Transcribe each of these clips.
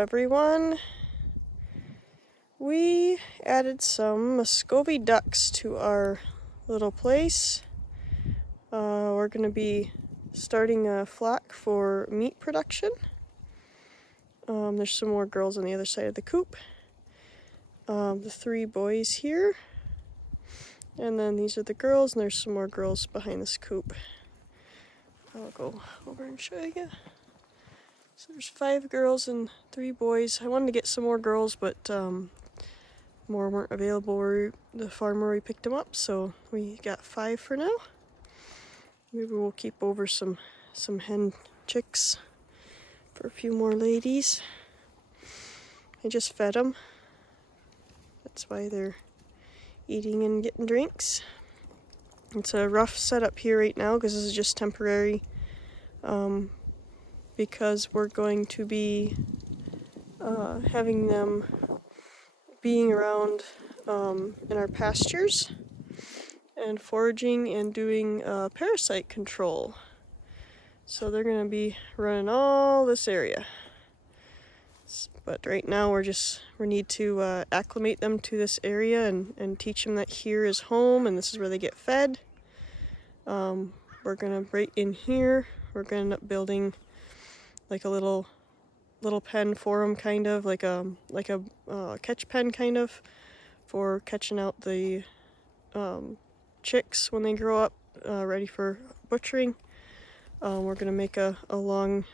everyone. We added some Muscovy ducks to our little place. We're going to be starting a flock for meat production. There's some more girls on the other side of the coop. The three boys here. And then these are the girls, and there's some more girls behind this coop. I'll go over and show you. So there's 5 girls and 3 boys. I wanted to get some more girls, but more weren't available where the farm where we picked them up, so we got 5 for now. Maybe we'll keep over some hen chicks for a few more ladies. I just fed them. That's why they're eating and getting drinks. It's a rough setup here right now because this is just temporary. Because we're going to be having them being around in our pastures and foraging and doing parasite control. So they're going to be running all this area. But right now we need to acclimate them to this area and teach them that here is home and this is where they get fed. We're going to, right in here, we're going to end up building like a little pen for them, kind of like a catch pen, kind of, for catching out the chicks when they grow up, ready for butchering. We're gonna make a long,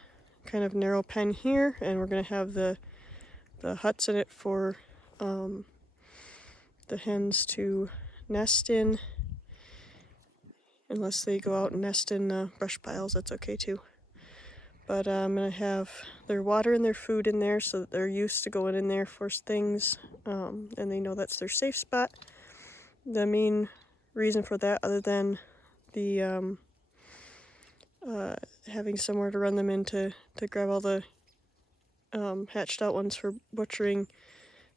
kind of narrow pen here, and we're gonna have the huts in it for the hens to nest in. Unless they go out and nest in brush piles, that's okay too. But I'm going to have their water and their food in there so that they're used to going in there for things, and they know that's their safe spot. The main reason for that, other than the having somewhere to run them in to grab all the hatched out ones for butchering,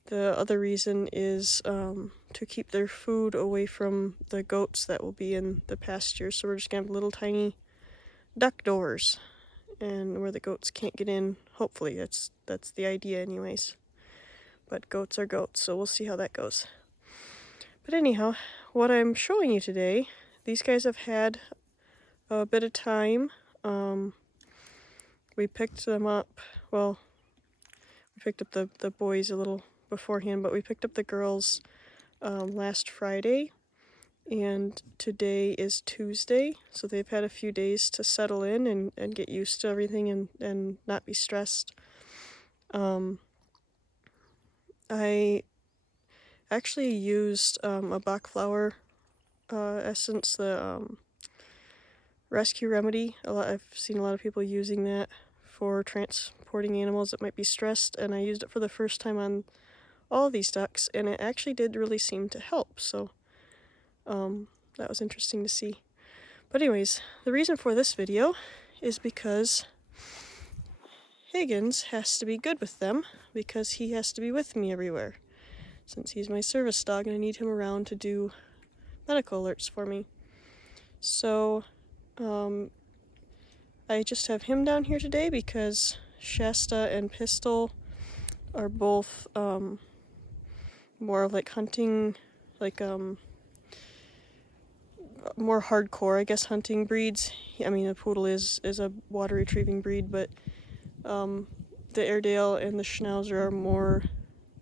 the other reason is to keep their food away from the goats that will be in the pasture. So we're just going to have little tiny duck doors, and where the goats can't get in. Hopefully, that's the idea anyways. But goats are goats, so we'll see how that goes. But anyhow, what I'm showing you today, these guys have had a bit of time. We picked them up, well, we picked up the boys a little beforehand, but we picked up the girls last Friday. And today is Tuesday, so they've had a few days to settle in and get used to everything and not be stressed. I actually used a Bach flower essence, the rescue remedy. I've seen a lot of people using that for transporting animals that might be stressed, and I used it for the first time on all of these ducks, and it actually did really seem to help. So that was interesting to see. But anyways, the reason for this video is because Higgins has to be good with them, because he has to be with me everywhere, since he's my service dog and I need him around to do medical alerts for me. So I just have him down here today because Shasta and Pistol are both more of like hunting, like more hardcore, I guess, hunting breeds. I mean, a poodle is a water retrieving breed, but the Airedale and the Schnauzer are more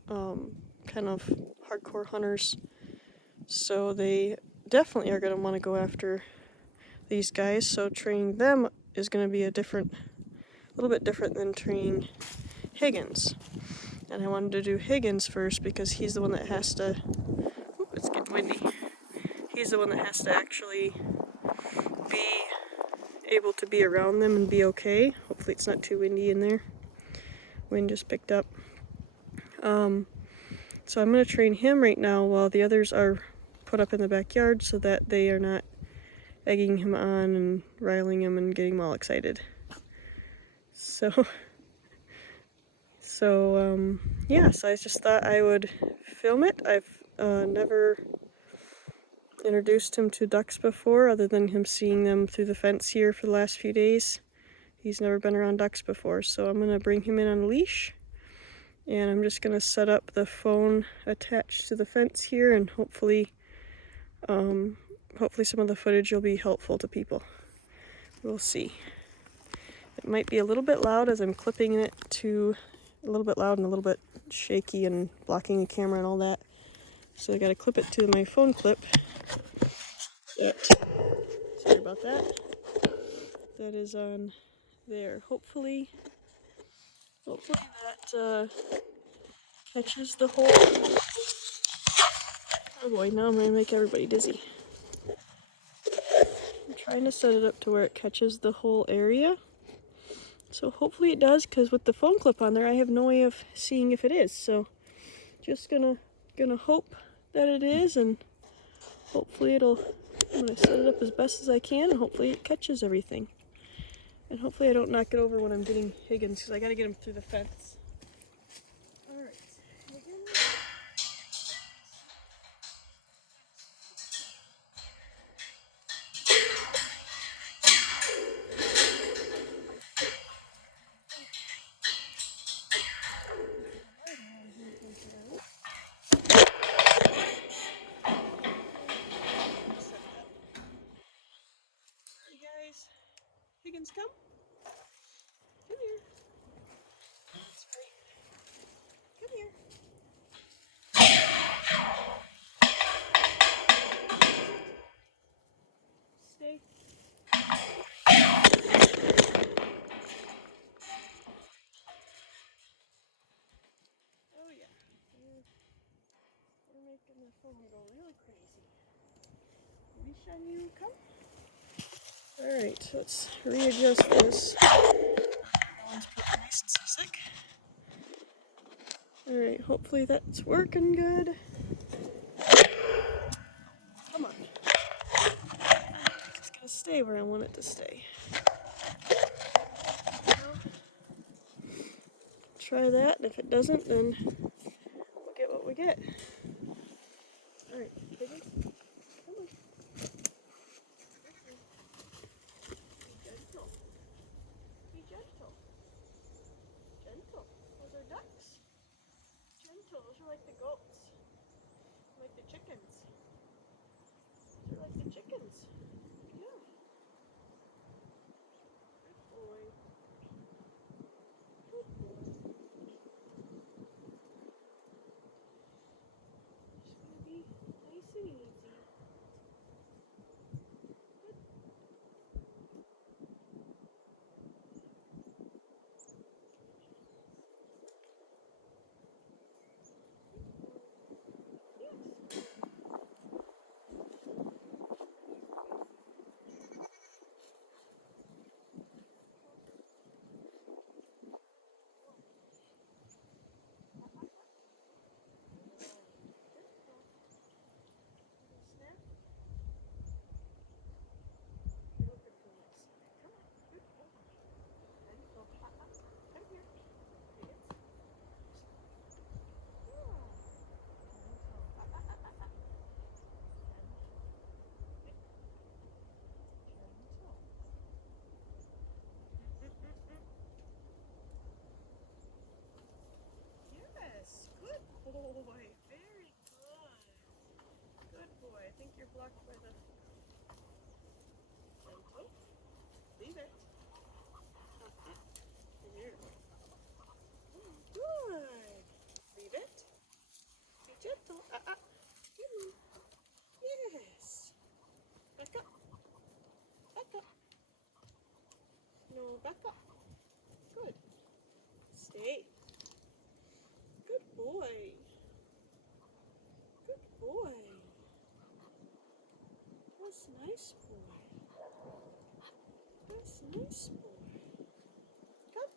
kind of hardcore hunters. So they definitely are going to want to go after these guys. So training them is going to be a little bit different than training Higgins. And I wanted to do Higgins first because he's the one that has to. Oop, it's getting windy. He's the one that has to actually be able to be around them and be okay. Hopefully it's not too windy in there. Wind just picked up. So I'm going to train him right now while the others are put up in the backyard so that they are not egging him on and riling him and getting him all excited. So yeah, so I just thought I would film it. I've never introduced him to ducks before, other than him seeing them through the fence here for the last few days. He's never been around ducks before, so I'm going to bring him in on a leash And I'm just gonna set up the phone attached to the fence here, and hopefully some of the footage will be helpful to people. We'll see. It might be a little bit loud as I'm clipping it to a little bit loud and a little bit shaky and blocking the camera and all that. So I gotta clip it to my phone clip. Sorry about that. That is on there. Hopefully that catches the whole. Oh boy, now I'm gonna make everybody dizzy. I'm trying to set it up to where it catches the whole area. So hopefully it does, because with the phone clip on there, I have no way of seeing if it is. So just gonna hope that it is, and hopefully I'm gonna set it up as best as I can, and hopefully it catches everything. And hopefully I don't knock it over when I'm getting Higgins, because I gotta get him through the fence. Alright, Higgins. You guys, Higgins, come. Come here. That's right. Come here. Stay. Oh yeah. We're making the phone go really crazy. Risha, you come. Alright, let's readjust this. Nice and seasick. Alright, hopefully that's working good. Come on. It's gonna stay where I want it to stay. Try that, and if it doesn't, then we'll get what we get. Alright, Higgins, come on. Be gentle. Be gentle. Gentle. Those are ducks. Gentle. Those are like the goats. Like the chickens. Those are like the chickens. Yeah. Good boy. Good boy. Just gonna be nice and easy. Yes, good boy. Very good. Good boy. I think you're blocked by the gentle. Leave it. Here. Good. Leave it. Be gentle. Yes. Back up. Back up. No, back up. Good. Stay. Good boy. Good boy. That's nice boy. That's nice boy. Come.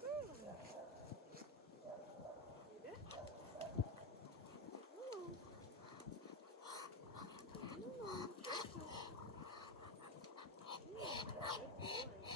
Good. Leave it. No. No. Gentle. Good boy.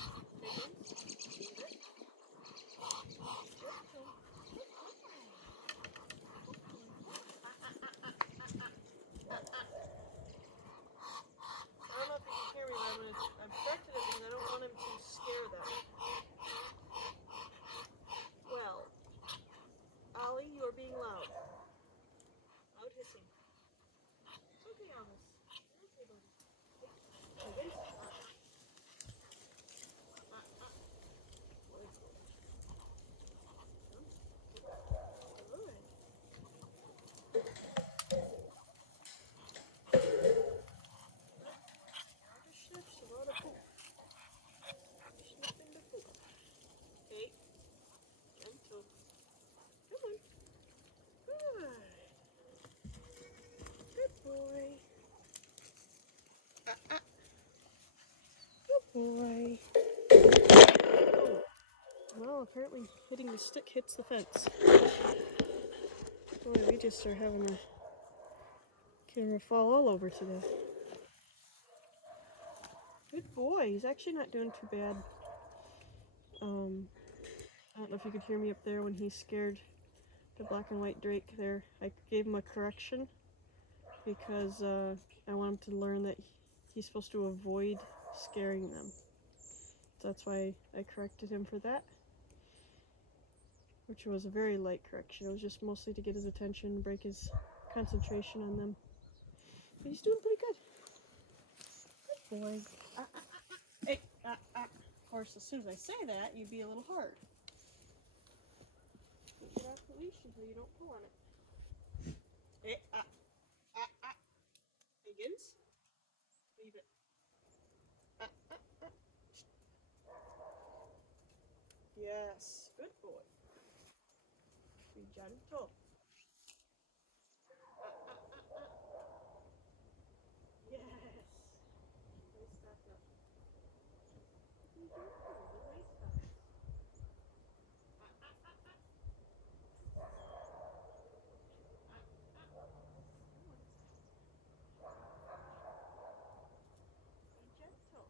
Oh, apparently hitting the stick hits the fence. Boy, we just are having a camera fall all over today. Good boy. He's actually not doing too bad. I don't know if you could hear me up there when he scared the black and white drake there. I gave him a correction because I want him to learn that he's supposed to avoid scaring them. That's why I corrected him for that, which was a very light correction. It was just mostly to get his attention, break his concentration on them. But he's doing pretty good. Good boy. Hey, Of course, as soon as I say that, you'd be a little hard. Don't get off the leash until you don't pull on it. Hey, Higgins, leave it. Yes, good boy. Be gentle. Yes. Nice back up. Be gentle. Be nice back. Be gentle. Good boy. Be gentle. Hey, gentle.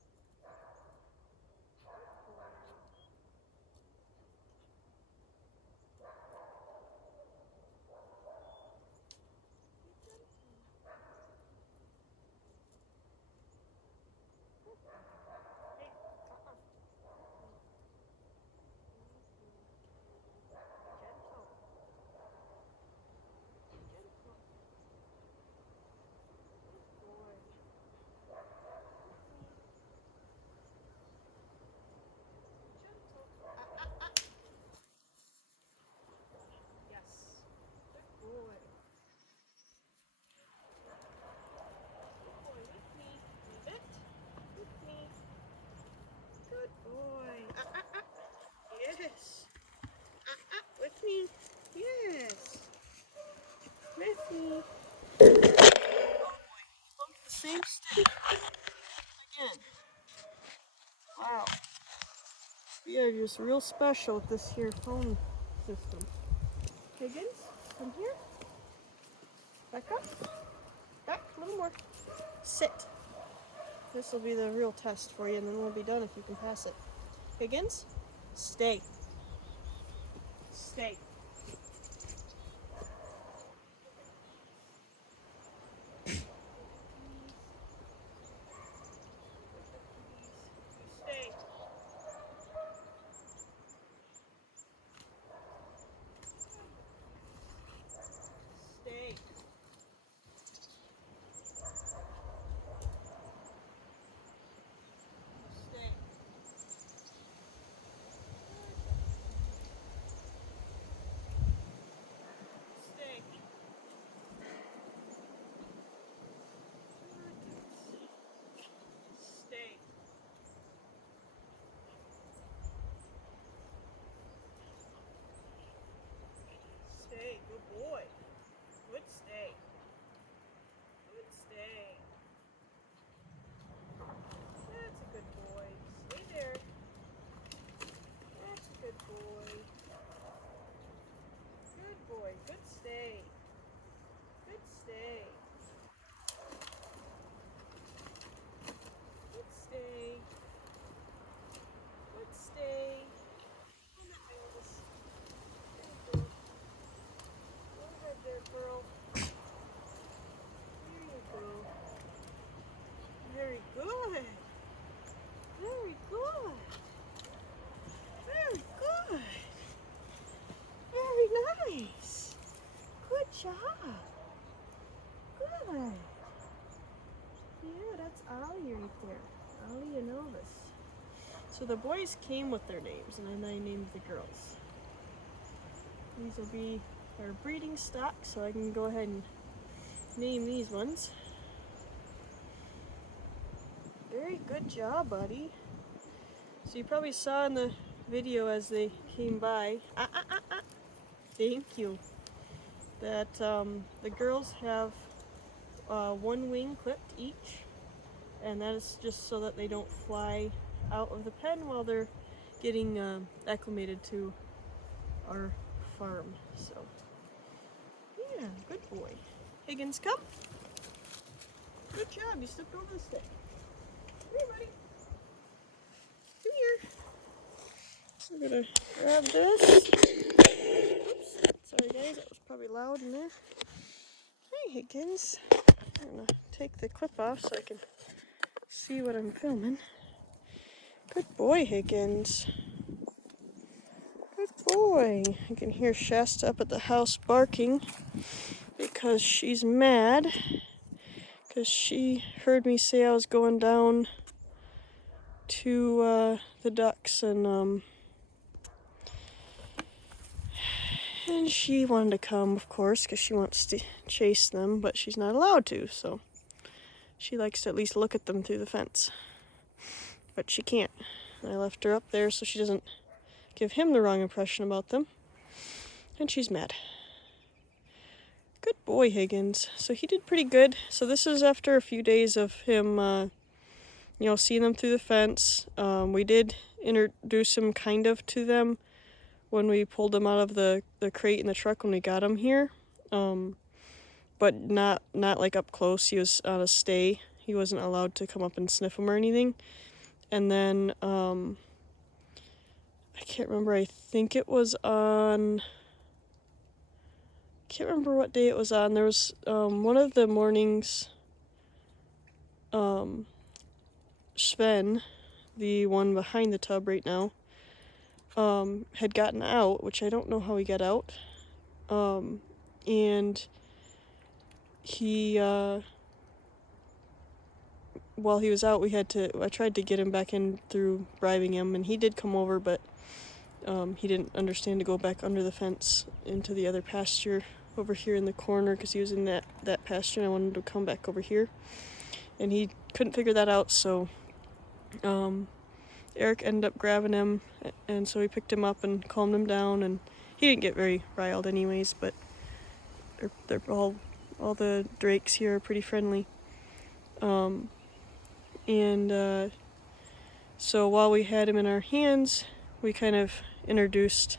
Gentle. Good boy. Gentle. Yes. Good boy. Good boy. With me. Leave it. With me. Good boy. Yes. With me. Yes. With me. Oh boy. Bumped the same stick again. Wow. We are just real special with this here phone system. Higgins, come here. Back up. Back, a little more. Sit. This will be the real test for you, and then we'll be done if you can pass it. Higgins, stay. Stay. Stay. Stay. Stay. Stay. Stay. Stay. Good boy. Good stay. Good stay. That's a good boy. Stay there. That's a good boy. Good boy. Good stay. Good stay. Good stay. Good stay. Oh, that Elvis. There you go. Go ahead there, girl. There you go. Very good. Very good. Very good. Very nice. Good job. Good. Yeah, that's Ollie right there. Ollie and Elvis. So the boys came with their names, and then I named the girls. These will be our breeding stock, so I can go ahead and name these ones. Very good job, buddy. So you probably saw in the video as they came by, thank you, that the girls have one wing clipped each, and that is just so that they don't fly out of the pen while they're getting acclimated to our farm. So, yeah, good boy. Higgins, come. Good job, you stepped over the stick. Come here, buddy. Come here. I'm gonna grab this. Oops, sorry guys, that was probably loud in there. Hi Higgins. I'm gonna take the clip off so I can see what I'm filming. Good boy, Higgins. Good boy. I can hear Shasta up at the house barking because she's mad. Because she heard me say I was going down to the ducks and she wanted to come, of course, because she wants to chase them, but she's not allowed to, so she likes to at least look at them through the fence. But she can't. I left her up there so she doesn't give him the wrong impression about them. And she's mad. Good boy, Higgins. So he did pretty good. So this is after a few days of him, seeing them through the fence. We did introduce him kind of to them when we pulled him out of the crate in the truck when we got him here. But not like up close. He was on a stay. He wasn't allowed to come up and sniff him or anything. And then, I can't remember, I think it was on, can't remember what day it was on. There was, one of the mornings, Sven, the one behind the tub right now, had gotten out, which I don't know how he got out, and he, while he was out, I tried to get him back in through bribing him, and he did come over, but he didn't understand to go back under the fence into the other pasture over here in the corner, because he was in that pasture and I wanted him to come back over here, and he couldn't figure that out. So Eric ended up grabbing him, and so he picked him up and calmed him down, and he didn't get very riled anyways, but they're all the drakes here are pretty friendly. So while we had him in our hands, we kind of introduced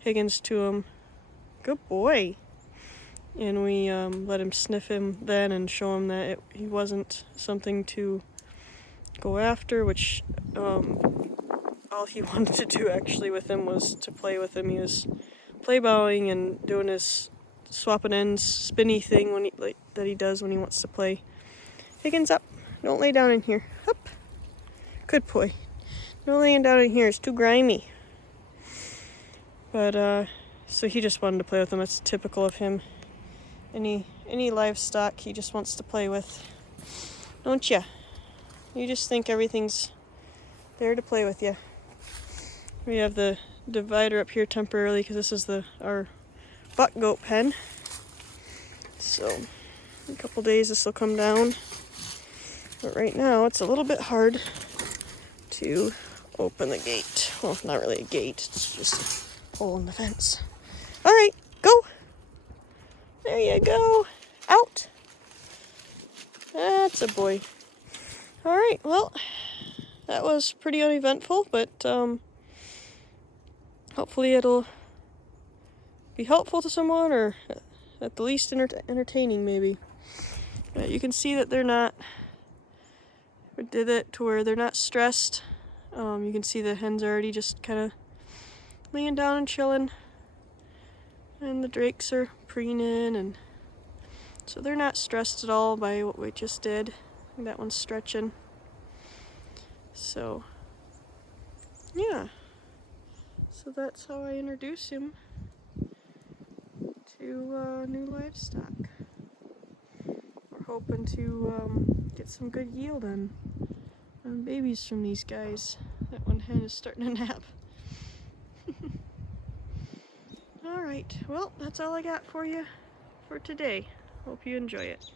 Higgins to him. Good boy. And we let him sniff him then and show him that he wasn't something to go after, which all he wanted to do actually with him was to play with him. He was play bowing and doing his swapping ends spinny thing that he does when he wants to play. Higgins, up. Don't lay down in here. Up. Good boy. No laying down in here. It's too grimy. But, so he just wanted to play with them. That's typical of him. Any livestock he just wants to play with. Don't ya? You just think everything's there to play with you. We have the divider up here temporarily because this is our buck goat pen. So, in a couple days this will come down. But right now it's a little bit hard to open the gate. Well, not really a gate, it's just a hole in the fence. Alright, go! There you go. Out! That's a boy. Alright, well, that was pretty uneventful, but hopefully it'll be helpful to someone, or at the least entertaining maybe. But you can see that we did it to where they're not stressed. You can see the hens are already just kind of laying down and chilling, and the drakes are preening, and so they're not stressed at all by what we just did. That one's stretching. So yeah, so that's how I introduce him to new livestock. We're hoping to get some good yield on babies from these guys. That one hen is starting to nap. Alright, well, that's all I got for you for today. Hope you enjoy it.